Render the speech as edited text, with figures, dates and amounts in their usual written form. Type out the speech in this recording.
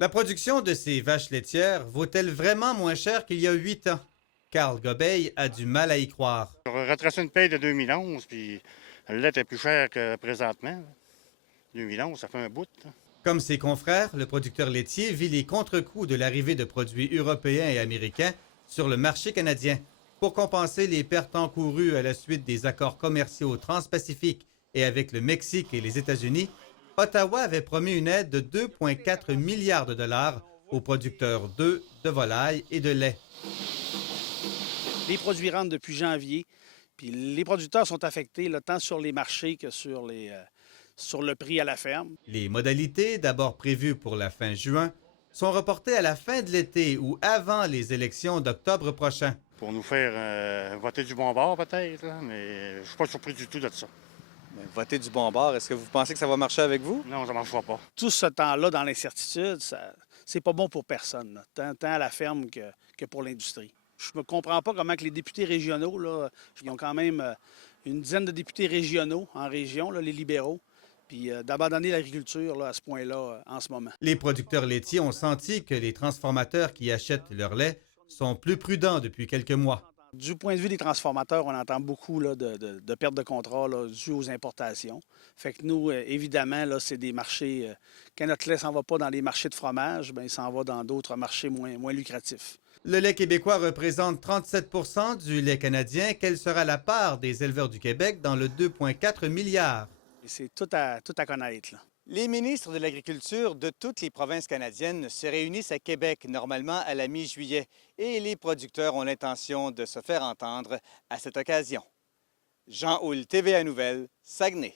La production de ces vaches laitières vaut-elle vraiment moins cher qu'il y a 8 ans? Carl Gobeil a du mal à y croire. J'aurais retracé une paye de 2011, puis le lait est plus cher que présentement. 2011, ça fait un bout. Là. Comme ses confrères, le producteur laitier vit les contre-coups de l'arrivée de produits européens et américains sur le marché canadien. Pour compenser les pertes encourues à la suite des accords commerciaux transpacifiques et avec le Mexique et les États-Unis, Ottawa avait promis une aide de 2,4 milliards de dollars aux producteurs d'œufs, de volailles et de lait. Les produits rentrent depuis janvier, puis les producteurs sont affectés là, tant sur les marchés que sur le prix à la ferme. Les modalités, d'abord prévues pour la fin juin, sont reportées à la fin de l'été ou avant les élections d'octobre prochain. Pour nous faire voter du bon bord, peut-être, là, mais je suis pas surpris du tout de ça. Mais voter du bon bord, est-ce que vous pensez que ça va marcher avec vous? Non, ça ne marchera pas. Tout ce temps-là dans l'incertitude, c'est pas bon pour personne, là, tant à la ferme que pour l'industrie. Je ne comprends pas comment que les députés régionaux, là, ils ont quand même une dizaine de députés régionaux en région, là, les libéraux, puis d'abandonner l'agriculture là, à ce point-là en ce moment. Les producteurs laitiers ont senti que les transformateurs qui achètent leur lait sont plus prudents depuis quelques mois. Du point de vue des transformateurs, on entend beaucoup là, de pertes de contrat là, dues aux importations. Fait que nous, évidemment, là, c'est des marchés. Quand notre lait s'en va pas dans les marchés de fromage, bien, il s'en va dans d'autres marchés moins lucratifs. Le lait québécois représente 37 du lait canadien. Quelle sera la part des éleveurs du Québec dans le 2,4 milliards? Et c'est tout à connaître. Là. Les ministres de l'Agriculture de toutes les provinces canadiennes se réunissent à Québec, normalement à la mi-juillet, et les producteurs ont l'intention de se faire entendre à cette occasion. Jean Houle, TVA Nouvelles, Saguenay.